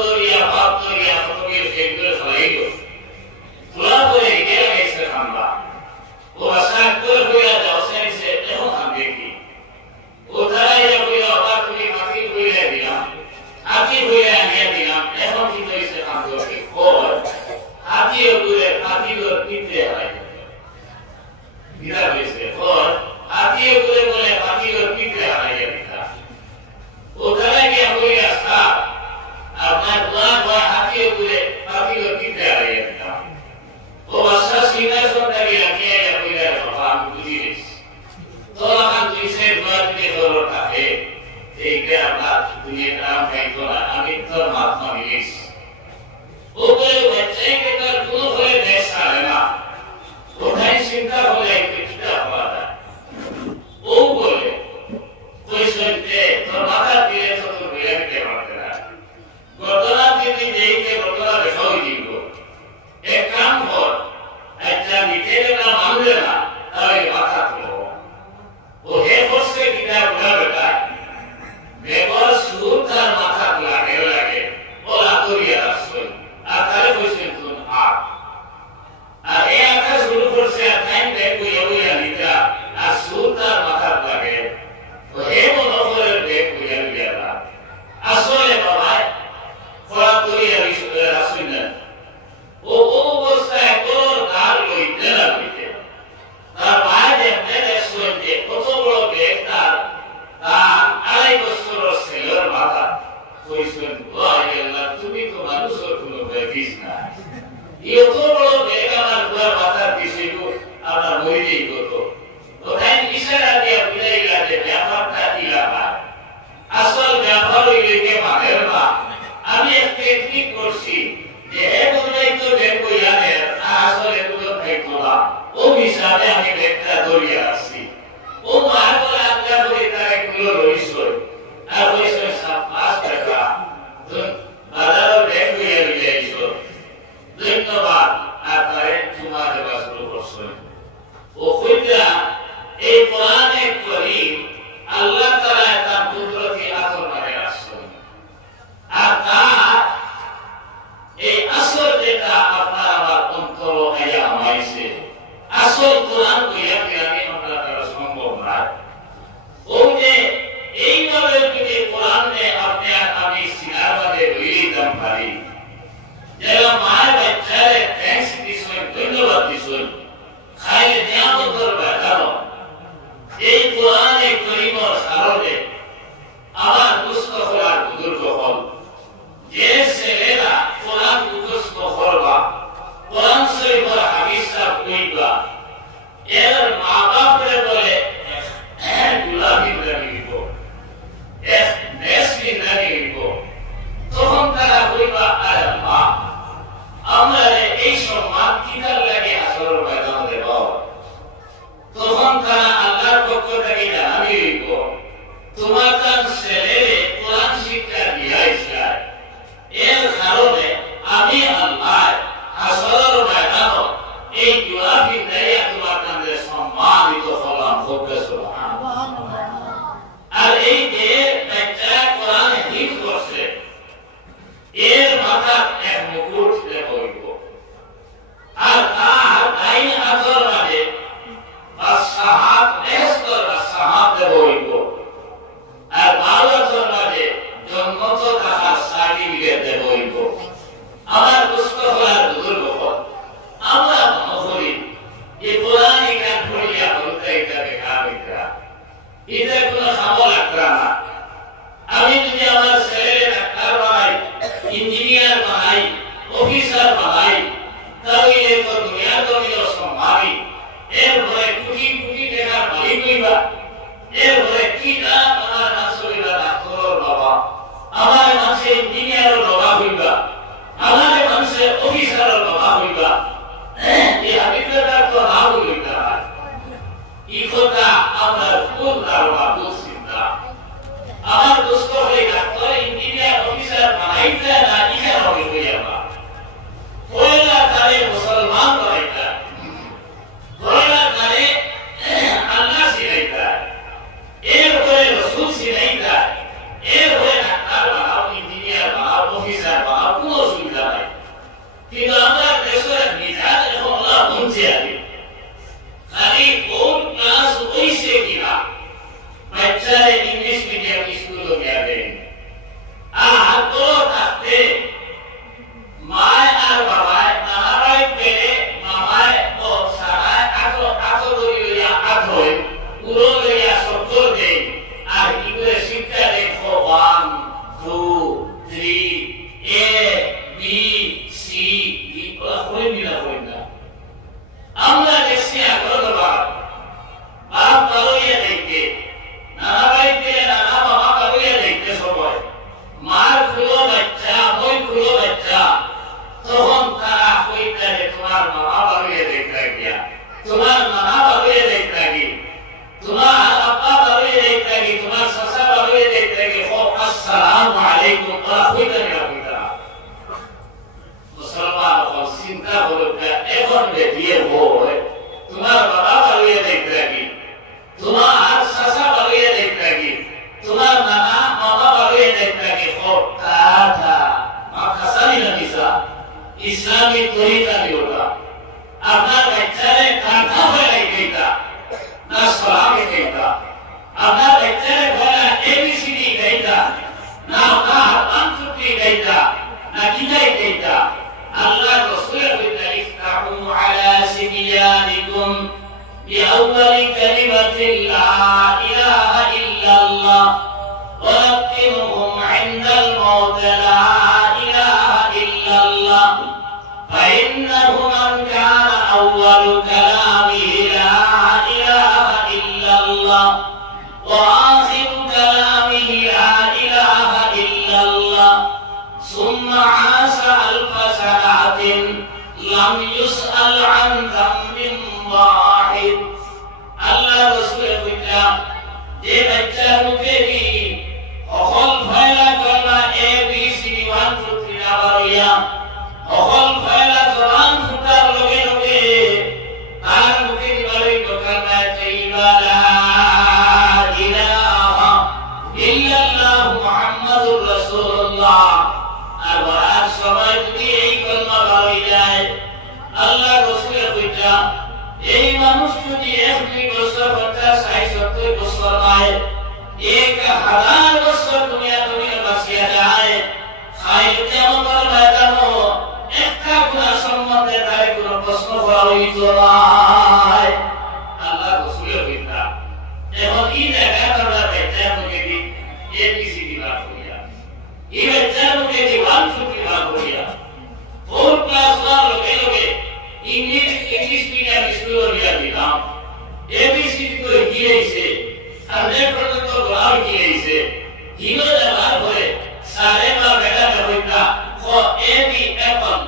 দরিয়া ভাত দরিয়া ফটকের সেগুলো ফলাইল তোলা করে গেলে গেছে খাম্বা ও আশা করে হইয়া যাও সে এখন আমি দেখি ও তারা এটা হইয়া আবার তুমি মাটি হইয়া দিলাম হাতি হইয়া আনিয়া দিলাম এখন কি হয়েছে খাম্বাকে খোর হাতিও করে হাতিগুলোর পিঠে হয় বিরা হয়েছে খোর হাতিও করে বলে হাতিগুলোর পিঠে হারাইয়া দিতা ও তারা গিয়া হইয়া সাপ আপনার দোয়া হয় হাতিও করে হাতিগুলোর পিঠে হারাইয়া দিতা ও বাসা সিংহাসনটাকে রাখিয়া হইয়া বাবা আমি বুঝি গেছি তোরা খান তুই সে দোয়া দিতে তোর থাকে এইটা আপনার দুনিয়া নাম খাইতো না আমি তোর মহাত্মা মিলিস ও বলে বাচ্চাই বেকার কোনো হলে দেশ ছাড়ে না ওটাই চিন্তা হলে কিছুটা হওয়া যায় ও বলে তুই শুনতে তোর মাথা দিয়ে তো তোর হইয়া দিতে পারতে না ঘটনা তিনি দেখে ঘটনা দেখাও দিব এক কাম কর আচ্ছা নিতে না মানবে না তাহলে মাথা তুলো ও হে বসে কিনা বুঝা বেটা বেগর সুর তার মাথা লাগে লাগে ওলা করিয়া আসল আর তারে বসে তুন আর এই আকাশ শুরু করছে আর টাইম দেখো ইয়া নিতা আর সুর তার মাথা লাগে ও হে মনোহরের দেখ হইয়া আসলে বাবা ফলা করিয়া আসল না ও অবস্থায় তোর গাল লইতে লাগবে তার বাইরে মেরে শুনতে কত বড় বেগ তার আড়াই বছরের ছেলের মাথা কই শুন আল্লাহ তুমি তো মানুষের কোনো বেগিস না এত বড় বেগ আমার পুরা মাথা দিছে আপনার মরিলেই কত ওখানে ইশারা দিয়ে বুঝাইলা যে ব্যাপারটা কি লাগা আসল ব্যাপার হইলে কে মানের না আমি এক টেকনিক করছি যে এগুলোই তো বেগ কইয়া নে আসলে এগুলো খাইতো না ও হিসাবে আমি বেগটা ধরিয়া আসছি ও মার বলে আজ্ঞা করে তার এগুলো রইছে আর রইছে 5 টাকা বাজারও বেগ হইয়া লইয়াইছো ধন্যবাদ আপনারে তোমার দেওয়া শুরু করছেন ও কইতা এই কোরআনে কারীম আল্লাহ তাআলা তার কুদরতি আসর মানে আসছেন আর তার এই আসর যেটা আপনার আমার অন্তর আয়া আমাইছে আসল কোরআন কইয়া আমি আপনার দ্বারা সম্ভব না ও যে এইভাবে যদি কোরআনে আপনি আমি সিনাবাদে রইলাম পারি যারা মায়ের বাচ্চারে থ্যাঙ্কস দিছেন ধন্যবাদ দিছেন খাইলে নিয়ামতের বাঁধানো এই কোরআনে কারীমের কারণে আমার মুস্ত হওয়ার বুজুর্গ হল যে ছেলেরা কোরআন মুখস্থ করবা কোরআন শরীফের হাদিসটা কইবা এর মা বাপরে বলে গুলাবি লাগিব মেসকিন লাগিব তখন তারা কইবা আরে মা আমরা এই সম্মান কিতার লাগে আসর ময়দান দেব তখন তারা আল্লাহর পক্ষ থেকে জানাবি হইব তোমার তার ছেলে কোরআন শিক্ষা দিয়াইছে এর কারণে আমি আল্লাহ আসর ময়দান এই গুলাবি দেয়া তোমার কাছে সম্মানিত হলাম হোক সুবহানাল্লাহ আর এই যে বাচ্চা কোরআন হিফজ করছে এর মাথা এক মুকুট হইব আর তার আইন আদর মানে বাদশাহাত নেস্তর বাদশাহাত হইব আর বালকর মানে জন্মত তাহার সার্টিফিকেট দেব হইব আমার পুস্তকালয় বুজুর্গ হল আমরা মনে করি এই কোরআন জ্ঞান পড়িয়া বলতে এটা বেকার বিদ্যা এটা কোনো সামল আক্রা না আমি যদি আমার ছেলের ডাক্তার বানাই ইঞ্জিনিয়ার বানাই অফিসার বানাই তাহলে তো দুনিয়ার জমিন সম্ভাবি এর ভয়ে কোটি কোটি টাকার মালিক হইবা এর ভয়ে কি দাম আমার নাসরিবা ডাক্তার বাবা আমার মানুষে ইঞ্জিনিয়ার বাবা হইবা আমার মানুষে অফিসার বাবা হইবা এই আবিদটা তো নাম হইতা এই কথা আমার কোন ধারণা কোন চিন্তা আমার দোস্ত হলে ডাক্তার ইঞ্জিনিয়ার অফিসার বানাইতে না ইহা হবে হইয়া পয়লা তারে মুসলমান ইসলামী তরিকা দিওটা আপনার বাচ্চারে কাঁথা ফেলাই দিতা না সলামে দিতা আপনার বাচ্চারে বলা এবিসিডি গাইতা না আপনার পাঁচটি গাইতা না কিতাই গাইতা আল্লাহ রাসূলের বিদ্যা ইফতাহু আলা সিবিয়ানিকুম বিআউয়ালি কালিমাতিল লা ইলাহা ইল্লাল্লাহ ওয়া লাকিনুহুম ইনদাল মাউত লা ইলাহা ইল্লাল্লাহ فإنه من كان أول كلامه لا إله إلا الله وآخر كلامه لا إله إلا الله ثم عاش ألف سنة لم يسأل عن ذنب واحد الله رسول الله যে বাচ্চার মুখে কি অকল ফয়লা কলমা এ বি সি 1 2 3 আবারিয়া অকল ফয়লা জবান ফুটার লগে লগে তার মুখে দিবারই কলমা তাইয়্যিবা লা ইলাহা ইল্লাল্লাহ মুহাম্মাদুর রাসূলুল্লাহ আর বলার সময় যদি এই কলমা বলা যায় আল্লাহ রাসূলের কইতা এই মানুষ যদি 1 বছর 50 60 70 বছর হয় 1000 বছর দুনিয়া বাঁচিয়া যায় খাইল কিয়ামতের ময়দানে একটা গুনাহ সম্বন্ধে তার কোনো প্রশ্ন করা হইত না আল্লাহ রাসূলের কইতা এখন এই জায়গায় আমরা বেচার মুখে দি এবিসিডি বার করিয়া এই বেচার মুখে দি 1 2 3 বার করিয়া 4 ক্লাস বার লগে লগে इंग्लिश मीडियम स्कूल लिया दिलाम एबीसीडी को गीरेছে আর নেটওয়ার্ক তো গলাও গীরেছে হিনো ব্যবহার করে সারে বা বেটা ব্যবহারটা খ A B apple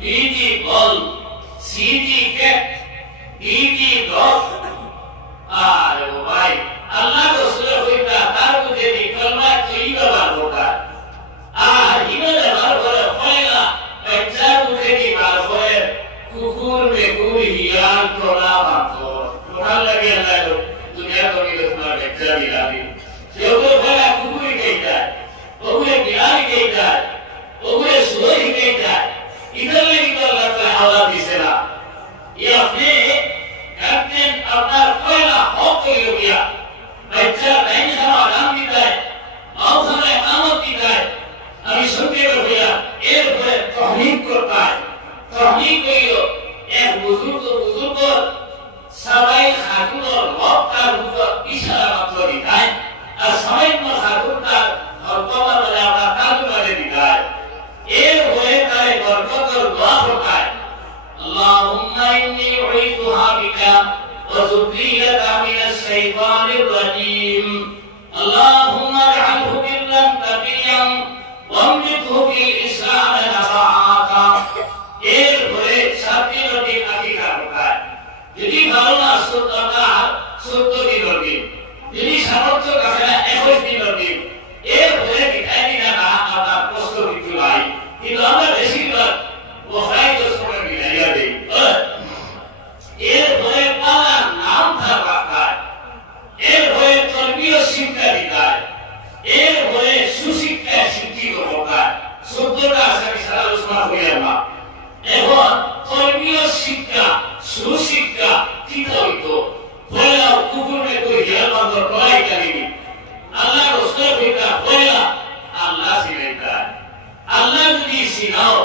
B D ball C D cat D D dog আরে ও ভাই আল্লাহ রাসূলের কইতা তার মধ্যে দি কলমা কি ব্যবহার করতা আর হিনো ব্যবহার করে পয়লা বাচ্চার মুখে দি বার করে কুকুর মেকুর হিয়াল তোলা মাতো তোলার লাগে আল্লাহ দুনিয়া করি তোমার বেচা দিলামি সেও তো বলা কুকুরই কইতা ওগুলো বিড়ালি কইতা ওগুলো সুই কইতা ইধর লাগি তো আল্লাহ তাআলা আওয়াজ দিছে না ये अपने कैप्टन अपना पहला हक कइलो गया बच्चा नहीं समाधान दिता है मौसमे आमद दिता है আমি শুনতে হইয়া এরপরে তাহমিদ করতা है তাহমিদ কইলো এক বুজুর্গ সবাই খাতুনের লক্কার উপর ইশারা মাত্র দিতায় আর সবাই খাতুনটার হরকমার বলে আমরা তালু করে দিতায় এর হয়ে তারে বরকতের দোয়া করতায় আল্লাহুম্মা ইন্নী উঈযুহা বিকা ওয়া যুররিয়াতা মিনাশ শাইতানির রাজীম আল্লাহুম্মা ইজআলহু বিল্লান তাকিয়াম ওয়ামলিকহু বিল ইসলাম নাফাআতা এর হয়ে সাথী নবী আকিকা করতায় যদি ভালো না সুতরাং 14 দিন হবে যদি সামর্থ্য কাছে না 21 দিন হবে এর হয়ে বিদায় দিনা না আমরা প্রস্তুতি চলাই কিন্তু আমরা বেশিরভাগ ওখানে তো সময় মিলাইয়া দেই এর হয়ে পালা নাম থাকায় এর হয়ে তরবিয়ত শিক্ষা দিতায় এর হয়ে সুশিক্ষা শিক্ষিত হতায় 14টা আছে সারা আলোচনা হইয়া না এখন ধর্মীয় শিক্ষা সুশিক্ষা কি হইতো পয়লা কুকুরে কই হিয়াল বান্দর কলাই কালিনি আল্লাহ রাসূলের কইতা পয়লা আল্লাহ সিনাইতা আল্লাহ যদি সিনাও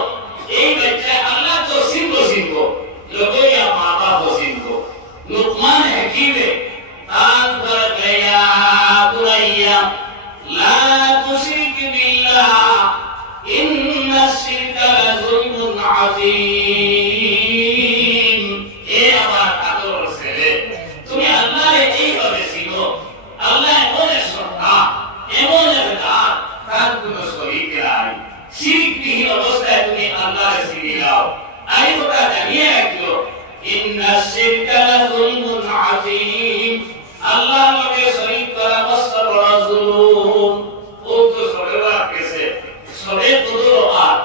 এই বাচ্চা আল্লাহ তো সিনবো লগইয়া মা বাপ সিনবো লুকমান হাকিমে তান কর গয়া বুরাইয়া লা তুশরিক বিল্লাহ ইন্নাশ শিরকা লাযুলমুন আযীম এ আমার আদর ছেলে তুমি আল্লাহরে এইভাবে চিনো আল্লাহ এমন সত্তা এমন বিধান তার কোনো শরীক নাই শিরক বিহীন অবস্থায় তুমি আল্লাহরে চিনি নাও এই কথা জানিয়ে রাখো ইন্নাশ শিরকা লাযুলমুন আযীম আল্লাহর লগে শরীক করা মস্ত বড় জুলুম ও তো সবেবা কেসে সবে কুদরত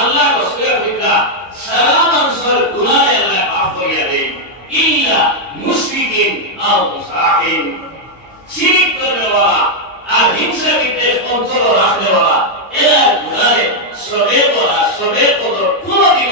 আল্লাহ রাসূলের বিল্লাহ সালাম আনসার গুনাহ আল্লাহ মাফ করিয়া দেন ইল্লা মুশরিকিন আও মুসাহিন শিরক করনেওয়ালা আর হিংসা বিদ্বেষ অন্তর রাখনেওয়ালা এরা গুনাহে সবে বলা সবে কুদরত কোনদিন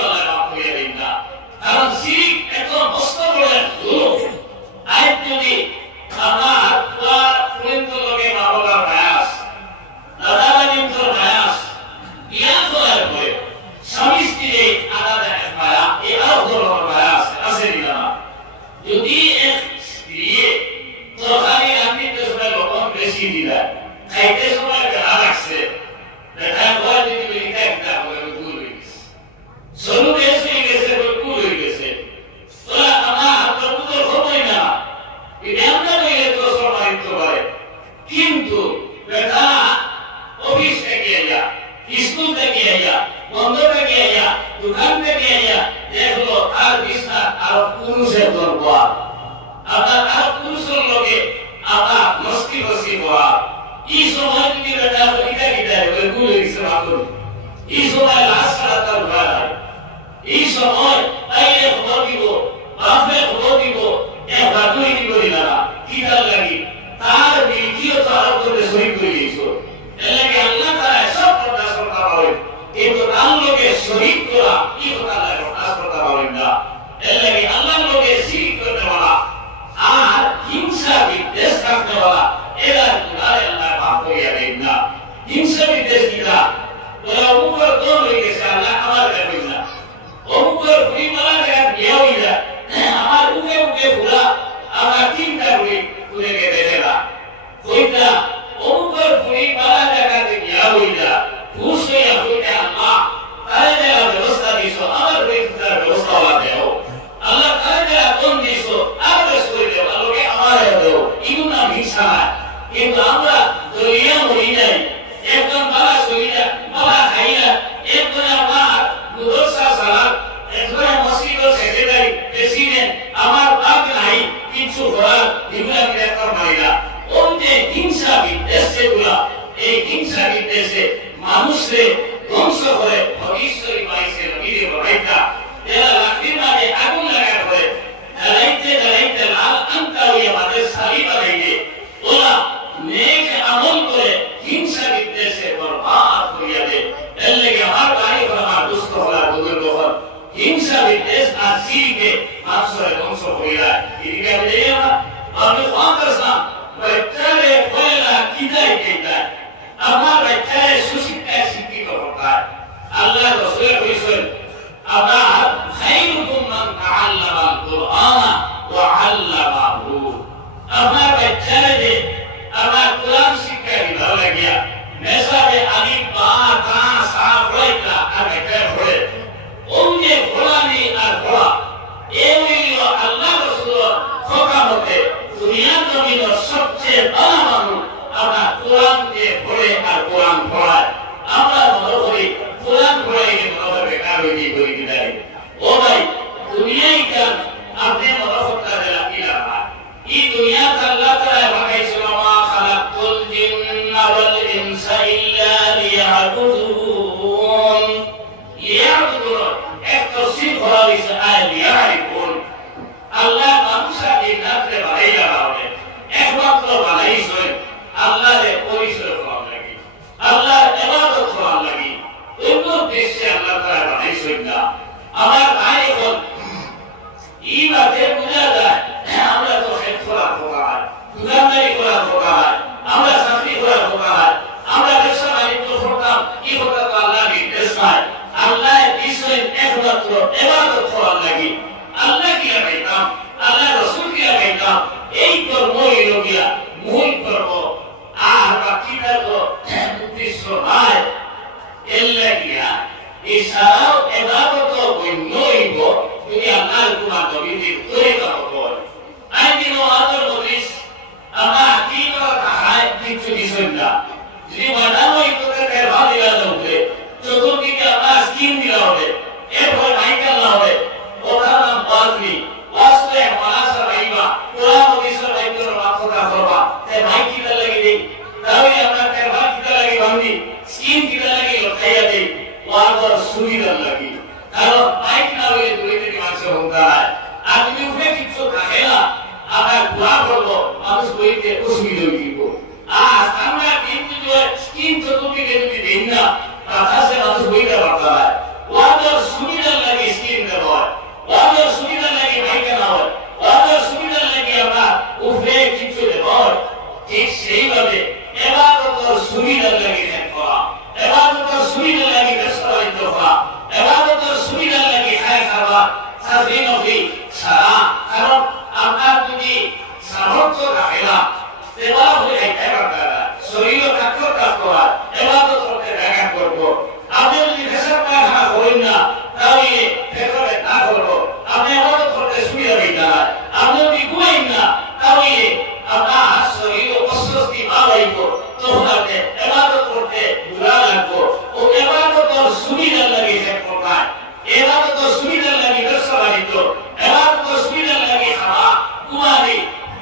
এই সময় তাইলে খবর দিব বাপে খবর দিব এক বাদুই দিব দিলারা কি কাল লাগি তার বিলকিয়ত আরো করে শহীদ করে দিয়েছো এর লাগে আল্লাহ তাআলা সব কথা সরকার পাবে কিন্তু তার লোকে শহীদ করা কি কথা লাগে কথা সরকার পাবে না এর লাগে আল্লাহ লোকে শিরিক করতে বলা আর হিংসা বিদ্বেষ রাখতে বলা এরা গুনাহে আল্লাহ মাফ করিয়া দেন না হিংসা বিদ্বেষ দিলা ওরা উপর কোন হয়ে গেছে আল্লাহ আমার দেবেন না উপর ভুই মারা দেন বিয়া হইলা আমার উকে উকে ভুলা আমরা চিন্তা করি তুলে গে দেখেলা কইতা উপর ভুই মারা জায়গাতে বিয়া হইলা খুশ হইয়া কইতা আল্লাহ তারে দেওয়া ব্যবস্থা দিছো আমার ব্যক্তির ব্যবস্থা হওয়া দেও আল্লাহ তারে দেওয়া কোন দিছো আর বেশ করে দেও আলোকে আমার দেও এগুলো না হিংসা না কিন্তু আমরা দলিয়া হই নাই একদম বালা সইলা বালা খাইলা একদম আমার মুদরসা সালাত একদম মসজিদের সেক্রেটারি প্রেসিডেন্ট আমার বাপ নাই কিছু করার এগুলা বিরাকার মাইলা ওই যে হিংসা বিদ্বেষ যেগুলা এই হিংসা বিদ্বেষে মানুষকে ধ্বংস করে ভবিষ্যৎ পাইছে নবীর বড়াইটা এরা লাঠির মাঝে আগুন লাগা করে জ্বালাইতে জ্বালাইতে লাল আন্তা হইয়া মাঝে সারি বানাইবে ওরা নেক আমল করে হিংসা বিদ্বেষে বরবাদ করিয়া দে এর লাগে আমার ভাই আমার দুষ্ট হলা বুজুর্গ হল হিংসা বিদ্বেষ আর শিরকে মানুষের ধ্বংস করিয়া এদিকে আমি দেখি আমি কোন করলাম বাচ্চারে পয়লা কিদাই কিদাই আমার বাচ্চারে সুশিক্ষা শিক্ষিত করতায় আল্লাহ রাসূল কইছেন আবার খায়রুকুম মান তাআল্লামাল কুরআনা ওয়া আল্লামাহু আমার বাচ্চারে আমার কোরআন শিক্ষা দিবা লাগিয়া মেসাবে আলিফ বা তা সা পড়াইতা আর এটা পড়ে ওই যে কোরআনি আর পড়া এই হইলো আল্লাহ রাসূল খোকামতে দুনিয়ার জমিনের সবচেয়ে বড় মানুষ আমরা কোরআন দিয়ে পড়ে আর কোরআন পড়ায় আমরা মনে করি কোরআন পড়াই মনে হয় বেকার হয়ে করি দিলাই ও ভাই দুনিয়ায় কেন আপনি মনে করতে দিলাম কি লাভ এই দুনিয়া আল্লাহ তাআলা বানাইছে মা খালাকুল জিন্না ওয়াল ইনসা ইল্লা লিয়াবুদুন লিয়াবুদুন একটা সিফ হইছে আই লিয়ারিফুন আল্লাহ মানুষকে নাতে বানাইলা বানাইলে একমাত্র বানাইছেন আল্লাহর পরিচয় করা লাগি আল্লাহর ইবাদত করা লাগি অন্য দেশে আল্লাহ তাআলা বানাইছেন না আমার ভাই হল এই বাতে বুঝা যায় আমরা তো হেড করার কথা হয় দোকানদারি করার কথা হয় আমরা চাকরি করার কথা হয় আমরা ব্যবসা বাণিজ্য করতাম কি করতাম আল্লাহ নির্দেশ পায় আল্লাহ দিয়েছেন একমাত্র ইবাদত করার লাগি আল্লাহ কি লাগাইতাম আল্লাহ রাসূল কি লাগাইতাম এই কর্মই লগিয়া মূল কর্ম আর বাকিটা তো উদ্দেশ্য নয় এর লাগিয়া এছাড়াও ইবাদত গণ্য হইব যদি আল্লাহর কুরআন নবীর তরিকা হয় আইদিন ওয়াদর নবিস আমরা আকিদা তাহায় কিছু বিষয় না যদি মানানো ইতোকে কেবা দিলা হবে চতুর্দিকে আমরা স্কিম দিলা হবে এরপর মাইকেল না হবে ওটার নাম বাজলি ওয়াসলে মানাসা রাইবা কোরআন নবিসের রাইবার মাথা করবা তে মাইকিটা লাগি দেই তাহলে আমরা কেবা কিটা লাগি বান্ধি স্কিম কিটা লাগি লখাইয়া দেই ওয়াদর সুবিধা লাগি কারণ মাইক না হইলে দুই দিন মাসে হতে হয় আর যদি উঠে কিছু থাকে না আমরা দোয়া করবো মানুষ বইতে অসুবিধা হইব আর আমরা কিন্তু স্কিম চতুর্দিকে যদি দেই না বাতাসে মানুষ বইতে পারতে হয় ওয়াদর সুবিধা লাগে স্কিম দেওয়া হয় ওয়াদর সুবিধা লাগে মাইকে না হয় ওয়াদর সুবিধা লাগে আমরা উঠে কিছু দেওয়া হয় ঠিক সেইভাবে ইবাদতের সুবিধা লাগে করা ইবাদতের সুবিধা লাগে ব্যবসা-বাণিজ্য করা ইবাদতের সুবিধা লাগে খায় খাওয়া চাকরি নকরি ছাড়া কারণ আপনার যদি সামর্থ্য থাকে না সেবা হয়ে খাইতে পারবে না শরীর কাক্ষর কাজ করা ইবাদত করতে দেখা করবো আপনি যদি পেশাব পায়খানা করেন না তাহলে ফেকরে না করবো আপনি ইবাদত করতে সুবিধা হইতে হয় আপনি যদি ঘুমাইন না তাহলে আপনার শরীর অস্বস্তি ভাব হইব তখন আপনি ইবাদত করতে বুড়া লাগবো ও ইবাদতের সুবিধা লাগে করবায় ইবাদতের সুবিধা লাগে ব্যবসা বাণিজ্য ইবাদতের সুবিধা লাগে খাওয়া ঘুমানি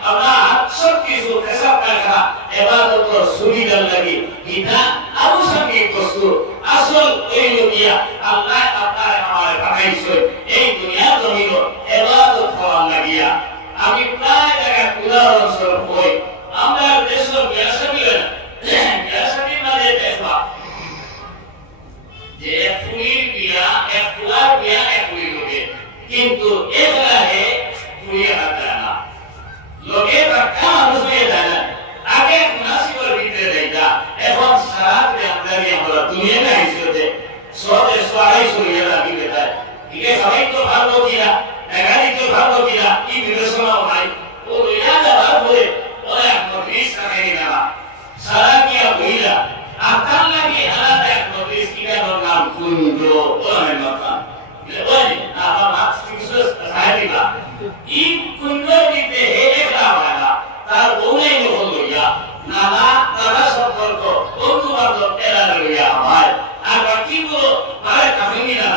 আপনার সব কিছু পেশাব পায়খানা ইবাদতের সুবিধা লাগে এটা আনুষঙ্গিক বস্তু আসল হইল গিয়া আল্লাহ আপনার আমার পাঠাইছো এই দুনিয়া জমিন ইবাদত করার লাগিয়া। আমি প্রায় জায়গা উদাহরণস্বরূপ কই, আমরা দেশের বিয়াসাবির মাঝে দেখবা যে এক ফুলির বিয়া, এক ফুলার বিয়া, এক ফুলির লোকে, কিন্তু এখানে ফুলিয়ে হাতে না লোকে বাক্কা মানুষ হয়ে যায় না। আগে মুনাসিবের ভিতরে যাইতা, এখন সারাতে আমদানি আমরা দুনিয়া না হিসেবে সবে সোয়াই সরিয়ে লাগি বেটায় ঠিক সবাই তো ভালো কিনা, এগারি তো ভালো কিনা কি বিবেচনাও নাই। ও লইয়া যাবার পরে ওরা এক নোটিশ রাখেনি না সারা গিয়া বইলা আপনার লাগে আলাদা এক নোটিশ কিনা নাম কুঞ্জ ওরা মাথা বলি আমার মাছ কিছু সাহায্যা ই কুঞ্জ দিতে হেলা হয় তার বউলাই যখন লইয়া নানা নানা সম্পর্ক বন্ধু বান্ধব এরা লইয়া হয় আর বাকিগুলো মানে কাহিনী না।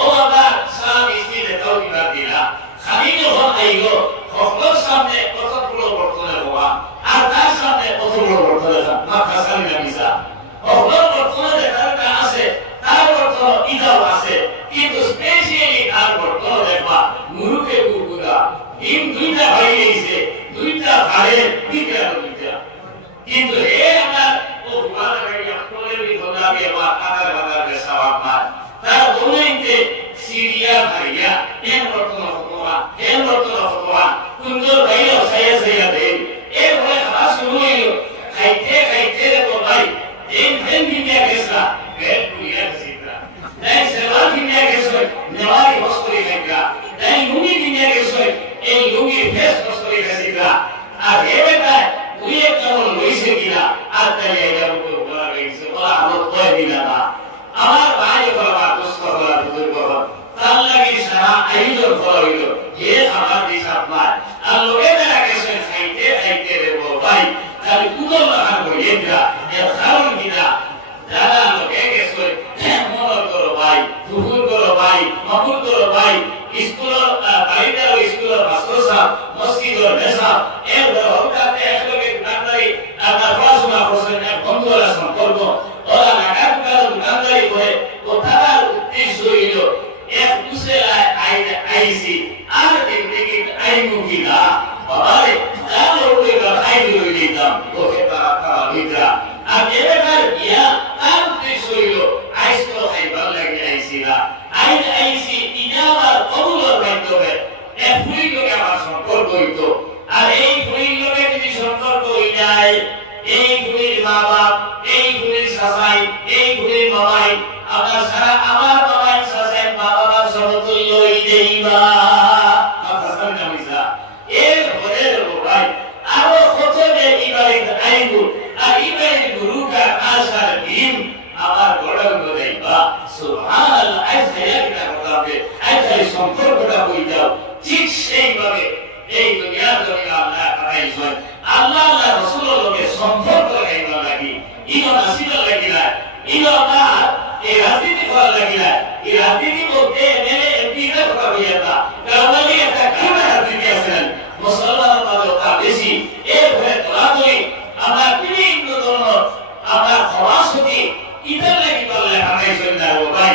ও বাবা স্বামী স্ত্রী দেখাও কিনা দিনা খালি যখন আইল সকলের সামনে কতগুলো বর্তনে হওয়া আর তার সামনে কতগুলো বর্তনে মাথা সামনে মিশা সকলের বর্তনে দেখাটা আছে, তার বর্তন ইদাও আছে, কিন্তু স্পেশালি তার বর্তন দেখবা মুরুখে কুকুরা ডিম দুইটা ভাই গেছে, দুইটা ভাইয়ে দুইটা দুইটা, কিন্তু হে আমার ও ভালো লাগে কোলে বিধনা কে বা আকার আকার কে সওয়াব পায় তার বলেইতে সিরিয়া ভাইয়া এর বর্তন হতোয়া এর বর্তন হতোয়া কুঞ্জর ভাইয়া সাইয়া সাইয়া দে এ ভাই খাওয়া শুরু হইল খাইতে খাইতে রে ভাই দিন দিন দিনিয়া গেছা পেট পুরিয়া গেছিলা তাই সেবা দিনিয়া গেছে নেওয়ারি বস্তরি খাইলা তাই লুঙ্গি দিনিয়া গেছে এই লুঙ্গি ফেস বস্তরি খাইলা আর এ বেটা তুই কেমন লইছে কিনা আর তাই এটা উপর বলা গেছে বলা আমার কয় দিনা না আমার ভাই বলা দুষ্ট বলা বুজুর্গ বলা তার লাগি সারা আয়োজন করা হইল যে আমার দিস আপনার আর লোকে দেখা গেছে খাইতে খাইতে রে ভাই খালি কুদল লাগান বইয়ে দিলা এর কারণ কিনা যারা লোকে গেছে মনে করো ভাই দুপুর করো ভাই মামুর করো ভাই স্কুলের বাড়িতে স্কুলের মাস্টার মসজিদের নেশা এর হঠাৎ একলগে দোকানদারি আপনার পড়াশোনা করছেন এক বন্ধুরা সম্পর্ক ওরা নাকার দোকানদারি করে ও তার উদ্দেশ্য হইল এক দুসরে আইসি আর দেখি আইমুখী না বাবারে তার ওই আইন লই দিতাম ওকে তারা লিখরা আর এবার গিয়া তার উদ্দেশ্য হইল আইসো খাইবার লাগে আইসি না আইসি ইনামার কবুলের মাধ্যমে এক ফুলির লোকে আমার সম্পর্ক হইতো আর এই ফুলির লোকে যদি সম্পর্ক হই যায় এই ফুলির মা বাপ এই ফুলির শাসাই এই ফুলির মামাই আপনার সারা আমার মামাই শাসাই মা বাবার সমতুল্য হই যাইবা আপনার সামনে মিশা এর পরে ভাই আরো কত যে ইবাদত আইবু আর ইবাদত গুরুকা আসার দিন আমার গড়ল যাইবা সুবহানাল্লাহ আইসাইয়া কিনা হবে আইসাই সম্পর্কটা হই যাও ঠিক সেইভাবে এই দুনিয়ার জমিনে আল্লাহ পাঠাইছেন আল্লাহ আল্লাহ রাসূলের লগে সম্পর্ক রাখবার লাগি ইনো নাসিবের লাগি না ইনো না এই রাজনীতি করার লাগি না এই রাজনীতি বলতে নেলে এমপিরা কথা বইয়া না গাওয়ালি একটা কামে রাজনীতি আছেন মুসলমান মালকা বেশি এর ভয়ে তোলাতুলি আমরা বিভিন্ন ধরনের আমরা সমাজসতি ইতার লাগি বললে পাঠাইছেন না ও ভাই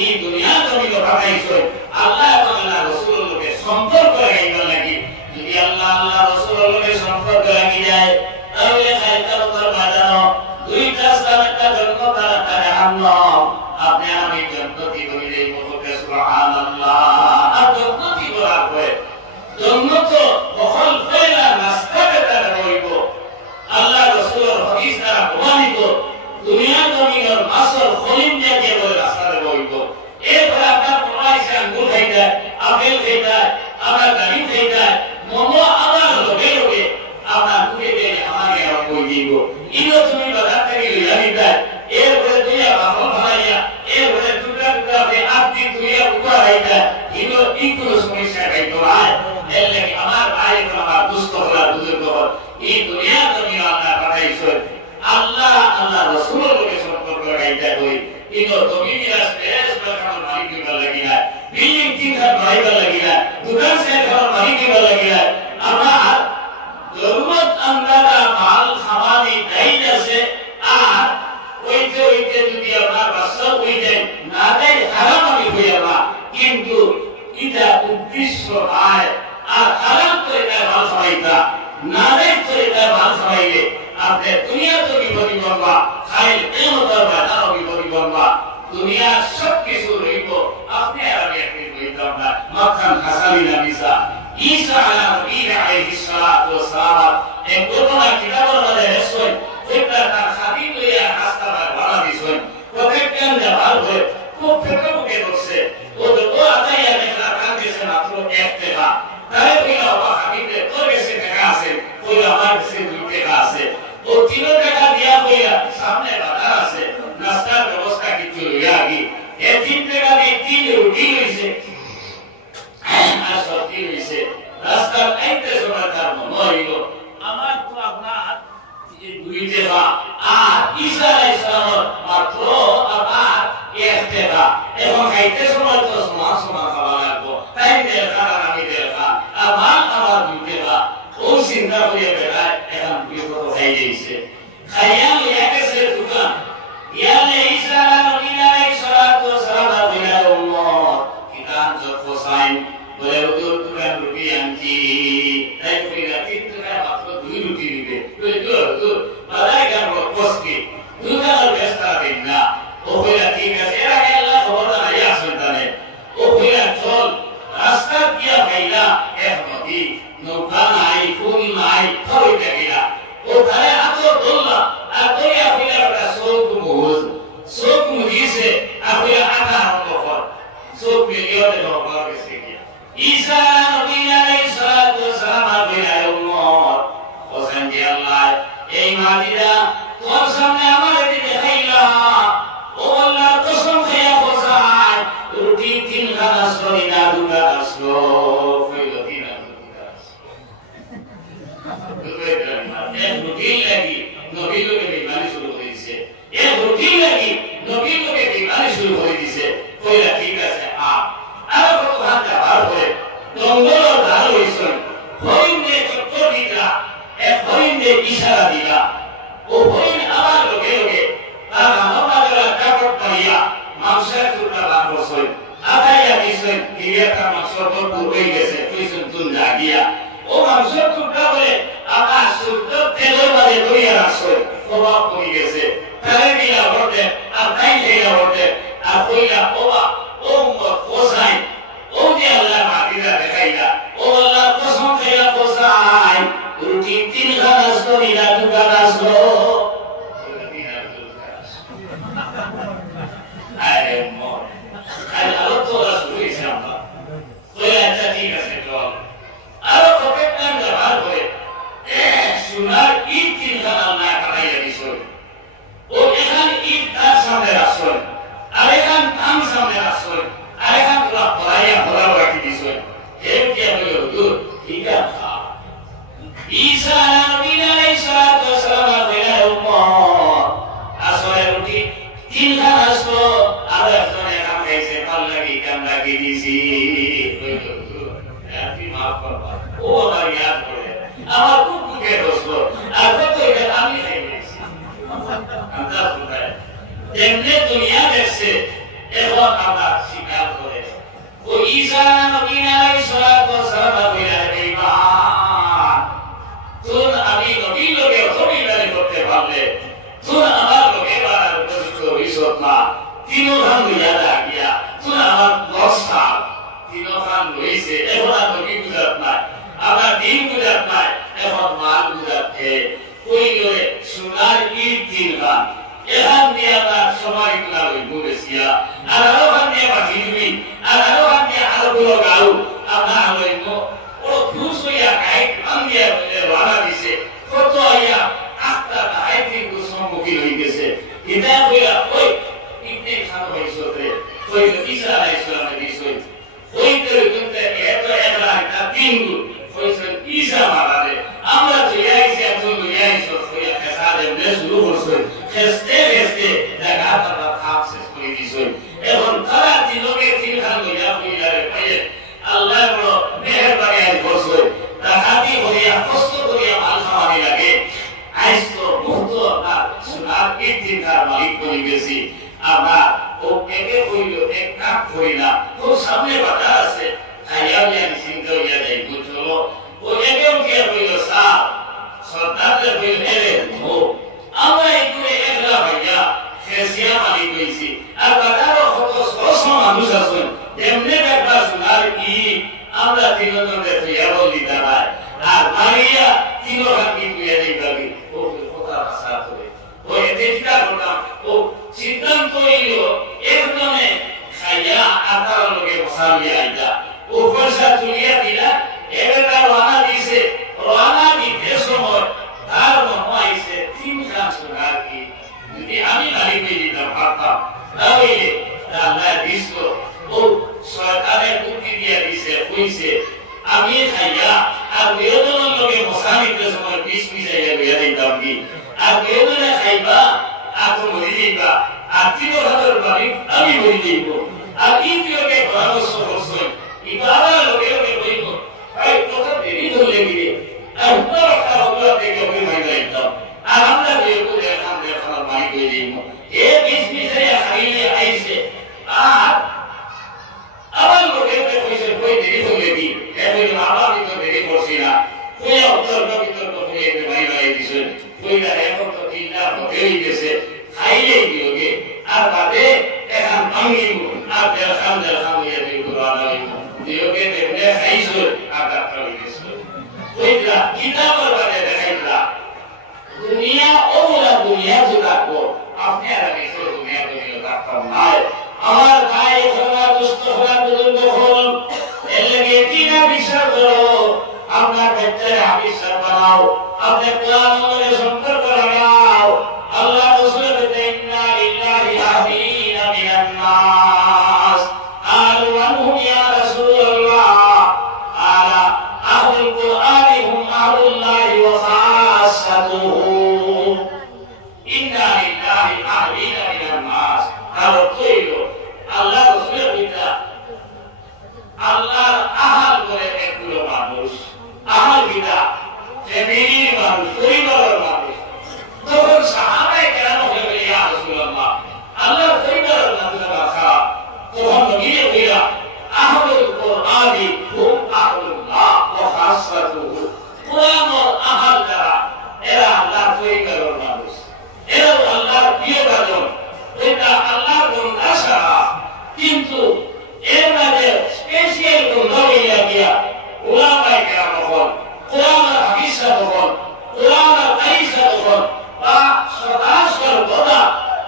এই দুনিয়া জমিনে পাঠাইছেন আল্লাহ এবং আল্লাহ রাসূলের লগে সম্পর্ক রাখবার লাগি। যদি আল্লাহ আল্লাহ রাসূলের লগে সম্পর্ক রাখি যায় তাহলে খায়তার উপর বাজানো দুইটা সালাতটা জন্ম তারা জাহান্নাম আপনি আমি জান্নাতি হইলে বলতে সুবহানাল্লাহ আর জান্নাতি করার পরে জান্নাত বহল ফেলা রাস্তাতে তারা হইব আল্লাহ রাসূলের হাদিস দ্বারা প্রমাণিত দুনিয়া জমিনের মাসল খলিম দিয়ে বলে রাস্তাতে হইব। এরপরে আপনার প্রমাণিত আঙ্গুর খাইতে আপেল খাইতে আপনার গাড়ি খাইতে মোমো আমার লগে লগে আপনার মুখে দিয়ে আমাকে আরম্ভ হয়ে দিব ইনো তুমি বাজার থেকে লইয়া নিতে এরপরে দুইয়া বাহন ভাইয়া এরপরে দুটা দুটা আপনি দুইয়া উপর হইতে ইনো একটু সমস্যা খাইতো হয় এর লাগে আমার ভাই আমার দুস্থ হলা বুজুর্গ হল এই দুনিয়া তুমি আল্লাহ পাঠাইছেন আল্লাহ আল্লাহ রাসূলের লগে সম্পর্ক রাখতে হই ইনো তুমি মিরাজ পেশ বাকাল মালিক দিবার লাগি না বিল্ডিং তিন ঘর ভাইবার লাগি না দোকান সে ঘর মালিক দিবার লাগি না আমার জরুরত আমদাদা মাল খামানি দাই আছে আর ওইতে ওইতে যদি আপনার বাচ্চা হইতে না দেয় হারাম আমি হইয়া না মুরসালিনা ঈসা ঈসা আলাইহিস সালাতু ওয়াস সালাম এই ঘটনা কিতাবের মধ্যে আছে যেটা তার খাদিম লইয়া রাস্তায় বাড়া দিছেন প্রত্যেকজন যাবার হয়ে খুব ফেটে বসে ও তো আতাইয়া দেখা কাছে মাত্র এক টাকা তাই বিনা খাদিমে তোর কাছে টাকা আছে ওই আমার কাছে 2 টাকা আছে ও 3 টাকা দিয়া হইয়া সামনে বাজার আছে নাস্তার ব্যবস্থা কিছু লইয়া গি এই 3 টাকা দিয়ে 3 রুটি হইছে আর সবজি হইছে রাস্তার আইতে সময় তার মনে হইল আমার তো আপনার এই 2 টাকা আর ঈসা আলাইহিস সালাম মাত্র আবার 1 টাকা এবং খাইতে সময় তো সমান সমান খাওয়া লাগবো তাই দেখা আমি দেখা আমার 2 টাকা ও চিন্তা করে বেড়ায় এখন বিপদ হয়ে গেছে খাইয়া লইয়া গেছে দোকান ইয়ালে ঈসা আলাইহিস সালাতু ওয়াস সালাম ইলা উম্মত কিতান যত সাইন বলে ওদের দোকান রুটি আনছি তাই কইরা 3 টাকা মাত্র 2 রুটি দিবে তো বাজারে গেল পস্কি দোকানের ব্যস্ত দিন না ও কইরা ঠিক আছে এর আগে আল্লাহ খবর আইয়া শুনতানে ও কইরা চল রাস্তা দিয়া ভাইলা এক নদী নৌকা নাই ফুল নাই থই গেলা ও তারে আতো দোল্লা আর তোয়া কইরা একটা সোক মুজিছে আফিয়া আটা হল সোক মিলিয়নে নৌকা গেছে ঈসা নবী আলাইহিস সালাতু ওয়াস সালাম বিনা উম্মত ওসেন যে আল্লাহ এই মাদিরা তোর সামনে আমার দিকে খাইলা ও আল্লাহর কসম খাইয়া বসায় রুটি 3 খানা সরি না 2 খানা আসলো কইলো 3 না 2 খানা এক রুটি লাগি নবী লোকে বিমানি শুরু হইছে এক রুটি লাগি নবী লোকে বিমানি শুরু হই দিছে কইলা ঠিক আছে আর কত ঘন্টা বার হয়ে জঙ্গলের ধার হইছেন হরিণে চক্কর দিলা এক হরিণে ইশারা দিলা ও হরিণ আবার লোকে লোকে তার নামবাজারা কাপড় পাইয়া মাংসের টুকরা বার করছেন আদাইয়া দিছেন ক্রিয়াটা মাংসর ভরপুর হয়ে গেছে কইছেন তুন জাগিয়া ও মাংসের টুকরা বলে আবার শুদ্ধ তেলের বাদে ধরিয়া রাখছেন প্রভাব কমে গেছে তারে দিয়া বলতে আর তাই দিয়া বলতে আর কইলা ওবা ও কোসাই ও যে আল্লাহ মাটিরা দেখাইলা ও আল্লাহ কসম খাইলা কোসাই রুটি 3 খানা সরি না 2 খানা আসলো আরে মোর আরে আলো তো রাসূল ইসলাম কই আচ্ছা ঠিক আছে চল আর প্রত্যেকটা ব্যবহার করে সোনার ঈদ 3 খানা না খাইয়া দিছো ও এখান ঈদ তার সামনে রাসূল আর এখান থাম সামনে রাসূল আর এখান তোরা পড়াইয়া ভরা রাখি দিছো এর কি বলে হুজুর ঠিক আছে ঈসা নবী আলাইহিস সালাতু ওয়াস সালাম বিনা উম্মত আসলে রুটি 3 খানা আসলো আর একজনে কাম খাইছে ভাল লাগি কাম লাগি দিছি কইলো হুজুর আপনি maaf করবা ও আমার ইয়াদ করে আমার খুব দুঃখে বসলো আর কত এটা আমি খাই দিছি আমরা বুঝাই যেমনে দুনিয়া দেখছে এখন আমরা স্বীকার করে ও ঈসা নবী আলাইহিস সালাতু ওয়াস সালাম বিনা ঈমান তুন আমি নবী লোকে অভিমান করতে পারলে তুন আমার লোকে বাড়ার উপযুক্ত হইছত না 3 খান লইয়া লাগিয়া তুন আমার 10 সাল 3 খান হইছে এখন আর নবী বুঝাত নাই আমার দিন বুঝাত নাই এখন মাল বুঝাতে কইলে সোনার ঈদ 3 খান এখান দিয়ে আপনার সময় গুলা ওই বলেছিয়া আর আরো খান দিয়ে বাকি দিবি আর আরো খান দিয়ে আরো গুলো গাও আপনার হইব ও খুশ হইয়া গাই খান দিয়ে বাড়া দিছে কত আইয়া আত্মা গাইতে সম্মুখীন হয়ে গেছে এটা হইয়া ওই ইবনে খান হইছতে ওই ঈসা আলাইহিস সালামের বিষয় ওই করে কিন্তু এত একলা একটা তিনগু হইছেন ঈসা মারালে আমরা তো ইয়াইছি একজন ইয়াইছো হইয়া কাসারে বেশ শুরু করছে খেস্তে খেস্তে দেখা তারা খাপ শেষ করে দিছে এখন তারা দিনকে 3 খান হইয়া হইয়া পাইয়ে আল্লাহ বড় মেহেরবানি করছে রাহাতি হইয়া কষ্ট করিয়া মাল খাওয়ানি লাগে আইস তো মুক্ত আপনার সোনার ঈদ 3 খান মালিক করে গেছি আমরা ও একে হইল এক কাপ হই না ও সামনে বাধা আছে খাইয়া হইয়া চিন্তা হইয়া যাই বুঝলো ও একে উঠিয়া হইল সাপ সর্দারকে হইল এরে ও আমরা একটু একলা ভাইয়া খেসিয়া মালিক হইছি আর বাজারও কত শত মানুষ আছেন তেমনি একবার সোনার ঈদ আমরা তিনজনের তুইয়া বলি দাঁড়ায় আর মারিয়া তিনজন কিন্তু এদিক ভাবি ও কথা আশা করে ও এতে চিন্তা করলাম ও সিদ্ধান্ত হইল একজনে খাইয়া আতার লোকে বসাবি আইতা ও পয়সা তুলিয়া দিলা এবার রানা দিছে রানা দিতে সময় তার মনে আইছে 300 টাকা কি যদি আমি মালিক হয়ে দিতাম ভাবতাম তাহলে আল্লাহ দিছিল ও সরকারের বুদ্ধি দিয়া দিছে কইছে আমি খাইয়া আর বেদনের লোকে মশানিতে সময় 20 মিশাইয়া বিয়া দিতাম কি আর বেদনে খাইবা আর তো মরি যাইবা আর তিন হাজার বাড়ি আমি মরি যাইব আর এই লোকে পরামর্শ করছে ইবাদা লোকে লোকে কইব ভাই কথা দেরি ধরলে গিয়ে আর উপর একটা অবলা থেকে ওই মাইনা দিতাম আর আমরা বেরো দেখাম দেখাম মালিক হয়ে যাইব এ 20 মিশাইয়া খাইলে আইছে আর আবার লোকে কইছে কই দেরি ধরলে কি এখন আবার ভিতর দেরি করছি না কই উত্তর ভিতর কই এতে মাইনা দিছে কই না এখন তো তিনটা হতেই গেছে খাইলেই দিওগে আর বাদে এখন ভাঙিব আর দেখাম ইয়া দিও রানা দিওগে দেখলে খাইছো আর ডাক্তার হইছে কইলা কিতাবের বাদে দেখাইলা দুনিয়া ওলা দুনিয়া জুড়াকো আপনি আর কিছু দুনিয়া দুনিয়া ডাক্তার নাই আমার ভাই সবার দুষ্ট হওয়ার বুজুর্গ হল এর লাগে তিনা বিশ্বাস করো আপনার ক্ষেত্রে হাফিজ বানাও আপনি কোরআন অনুযায়ী সম্পর্ক লাগাও আল্লাহ রাসূল বলেন ইন্না লিল্লাহি আবিনা মিনান নাস আলু আনহুম ইয়া রাসূলুল্লাহ আলা আহলুল কুরআনি হুম আহলুল্লাহি ওয়া খাসাতুহু ইন্না লিল্লাহি আবিনা মিনান নাস আর কইলো আল্লাহ রাসূলের বিটা আল্লাহর আহাল করে একগুলো মানুষ আহাল বিটা ফ্যামিলির মানুষ পরিবারের মানুষ তখন সাহাবায়ে কেরাম হয়ে ইয়া রাসূলুল্লাহ আল্লাহর পরিবারের মানুষ রাখা তখন নবী কইরা আহলুল কুরআনি হুম আহলুল্লাহ ওয়া খাসাতুহু কুরআনের আহাল যারা এরা আল্লাহর পরিবারের মানুষ এরা আল্লাহর প্রিয় বাজন এটা আল্লাহর বান্দা সারা কিন্তু এর মাঝে স্পেশাল বান্দা হইয়া গিয়া উলামায়ে কেরাম হল কোরআনের হাফিজ হল কোরআনের আইসা হল বা সদাসর বদা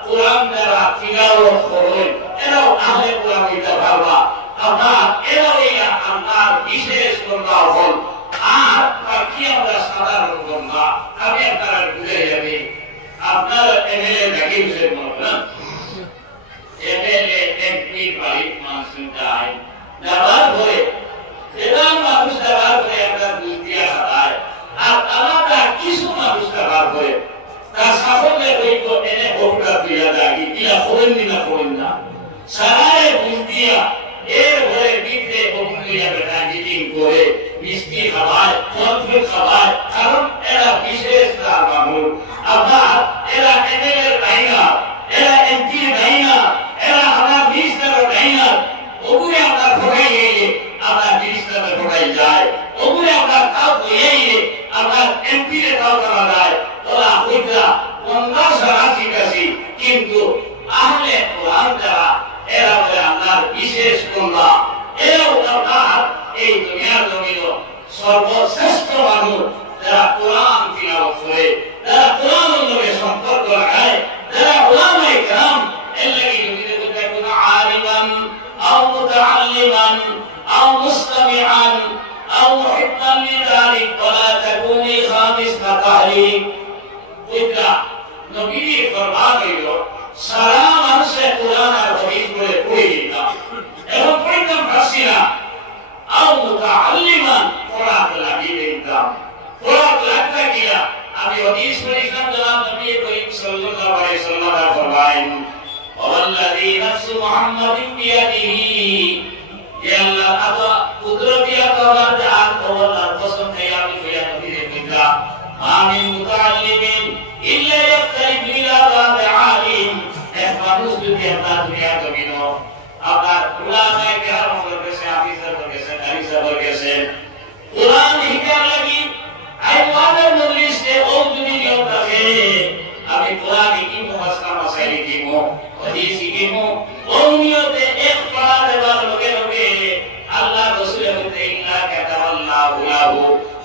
কোরআন দ্বারা তিলাওয়াত করেন এরাও আহলে কোরআন হইতে পারবা আপনার এরাও ইয়া আল্লাহর বিশেষ বান্দা হল আর বাকি আমরা সাধারণ বান্দা আমি আপনারা বুঝে যাবে আপনার এমএলএ নাকি হোসেন মাওলানা এমএলএ এমপি বাড়ি মানুষ যায় দাবার ধরে এরা মানুষ দাবার ধরে একটা দুই দিয়া খায় আর আলাদা কিছু মানুষ দাবার ধরে তার সাফল্যে হইতো এনে ভোটটা দিয়া দাগি দিয়া করেন না সারায় ভোট দিয়া এর ঘরে বিদ্যে বন্ধুয়া বেটা মিটিং করে মিষ্টি খাওয়ায় ফল খাওয়ায় কারণ এরা বিশেষ তার মানুষ আপনার এরা এমএলএ নাইনা এরা এমপি নাইনা এরা আমার মিনিস্টার নাইনা ওগুলো আপনার ঠকাই গিয়ে আপনার মিনিস্টারে ঠকাই যায় ওগুলো আপনার তাও গিয়ে আপনার এমপি রে তাও করা যায় ওরা হইতা 50 রাশি কাশি কিন্তু আহলে কোরআন যারা এরা বলে আল্লাহর বিশেষ কন্যা এরাও আপনার এই দুনিয়ার জমিন সর্বশ্রেষ্ঠ মানুষ যারা কোরআন তিলাওয়াত করে যারা কোরআন অনুযায়ী সম্পর্ক লাগায় যারা উলামায়ে কেরাম এর লাগি যদি কোনো আলিমান আও মুতাআল্লিমান আও মুস্তামিআন আও মুহিব্বান লিযালিক ওয়ালা তাকুনি খামিস তাহলিক ওইটা নবীর ফরমান হইল সারা মানুষের কোরআন আর হাদিস পড়ে পড়ে দিতাম এবং পড়তাম পারছি না আও মুতাআল্লিমান পড়াতে লাগিয়ে দিতাম পড়াতে লাগতে গিয়া আমি হাদিস পড়িলাম জনাব নবী করিম সাল্লাল্লাহু আলাইহি ওয়াসাল্লাম ফরমায়েন ওয়াল্লাযী নাফসু মুহাম্মাদিন বিয়াদিহি ইয়া আল্লাহ আবা কুদরতিয়া তোমার জান ওয়াল্লাহ কসম হে আমি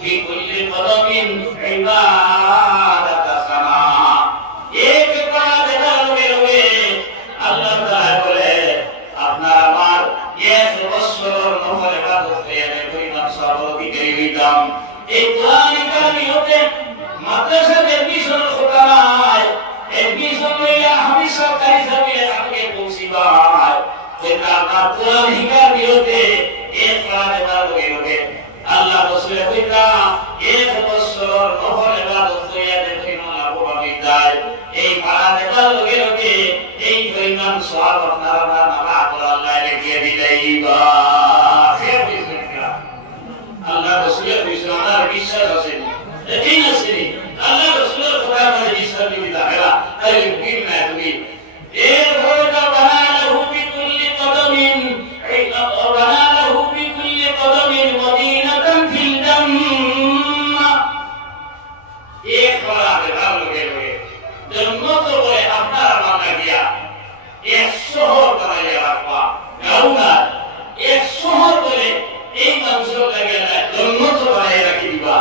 بكل قدم عبادة سنا एक बार लगे लगे अल्लाह ताला बोले अपना আমার এক বছর নহলে বাদ হয়ে যায় পরিমাণ সর্বাধিকারী হইতাম এই কোরআন কারিম হতে মাদ্রাসাতে এডমিশন খোলা নাই এডমিশন লইয়া আমি সরকারি সাবিলে আগে পৌঁছিবাই এটা আপনার কোরআন কারিম হতে এক বার লগে লগে আল্লাহ রাসূল কইতা এক বছর নহলে বাদ হয়ে যায় পরিমাণ লাভবান এই পারা দেবার লগে লগে এই পরিমাণ সওয়াব আপনারা নামা আল্লাহ লিখে দিলেইবা ফের বিসমিল্লাহ আল্লাহ রাসূলের বিশ্বাস বিশ্বাস আছে এই আছে আল্লাহ রাসূলের কথা মানে বিশ্বাস দিলা হেলা তাই কি না তুমি এর হয়তো বানালাহু বিকুল্লি কদমিন এই বানালাহু বিকুল্লি কদমিন মদিনাতান ফিল জান্নাহ এক পারা দেবার লগে লগে জন্নত বলে আপনারা বানা দিয়া এক শহর বানাইয়া রাখবা গাউনা এক শহর বলে এই মানুষের লাগে জন্নত বানাইয়া রাখি দিবা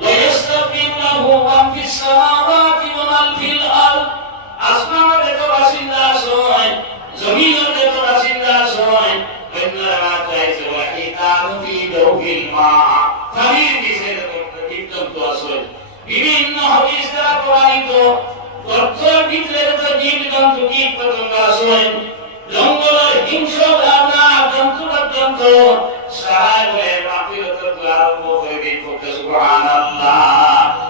ওয়াইস্তাগফিরুহু মান ফিস সামাওয়াতি ওয়া মান ফিল আরদ আসমানের তো বাসিন্দা হয় জমিনের তো বাসিন্দা হয় বন্যারা চাইছে ওয়া ইতানু ফি দাউহিল মা পানির নিচে তো আছে বিভিন্ন হাদিস দ্বারা প্রমাণিত গর্তের ভিতরে তো জীবজন্তু কীট পতঙ্গ আছে জঙ্গলের হিংস্র প্রাণী জন্তু পর্যন্ত সারায় বলে মাফিরত আরম্ভ করে দিতে সুবহানাল্লাহ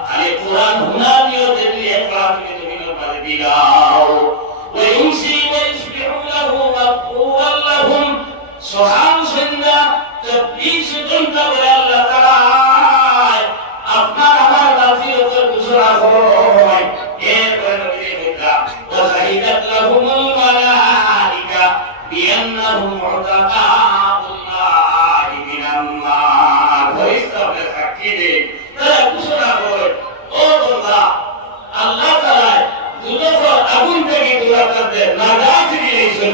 খালি কোরআন হুনার নিয়তে দিয়ে প্রাথমিক জমিনের মাঝে বিলাও ওয়াইমসি ওয়াইসবিহু লাহু মাকবুরান লাহুম সুবহান সুন্দা 24 ঘন্টা বলে আল্লাহ তাআলা আপনার আমার মাফিরতের ঘোষণা হয় وشهدت لهم الملائكة بأنهم عتقاء الله من النار ويستغفر حكيده ترى ঘোষণা করে ও বান্দা আল্লাহ তাআলা দুজক আগুন থেকে দূর করতে নাজাত দিয়েছেন